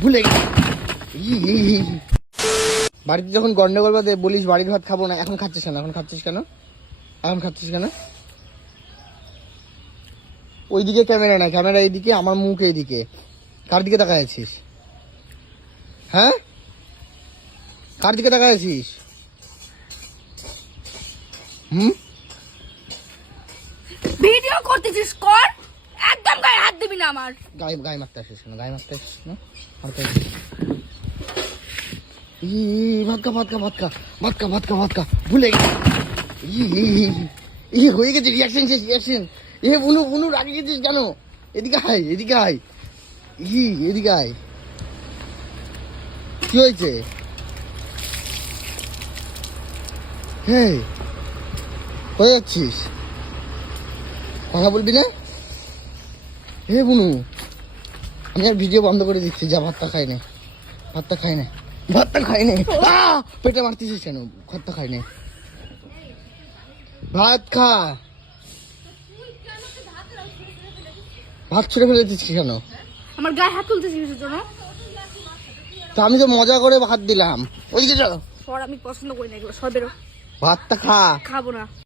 ভুলে বাড়িতে যখন গন্ডগোল বাদে বলিস বাড়ির ভাত খাবো না, এখন খাচ্ছিস কেন? ওইদিকে ক্যামেরা না, ক্যামেরা এইদিকে, আমার মুখ এইদিকে। কার দিকে তাকায় আছিস? হ্যাঁ, কার দিকে তাকায় আছিস? ভিডিও করতেছিস কর, একদম গায়ে হাত দিবি না আমার। গায়ে মারতে আসিস না, ভাতকা ভুলে হয়ে গেছে। রিয়াকশন বুনু রাগে গেছিস কেন? এদিকে আয় কি হয়েছে? হ্যাঁ, হয়ে যাচ্ছিস, কথা বলবি না? হে বুনু, আমি আর ভিডিও বন্ধ করে দিচ্ছি। যা, ভাতটা খাই না। পেটে মারতেছিস কেন? ভাতটা খাই না, ভাত খা। ভাত ছুড়ে ফেলে দিচ্ছিস কেন? আমার গায়ে হাত তুলতেছিস জন্য? তা আমি তো মজা করে ভাত দিলাম। ওইদিকে চলো। আমি পছন্দ করি না এগুলো, সর বেরো। ভাতটা খা। খাবো না।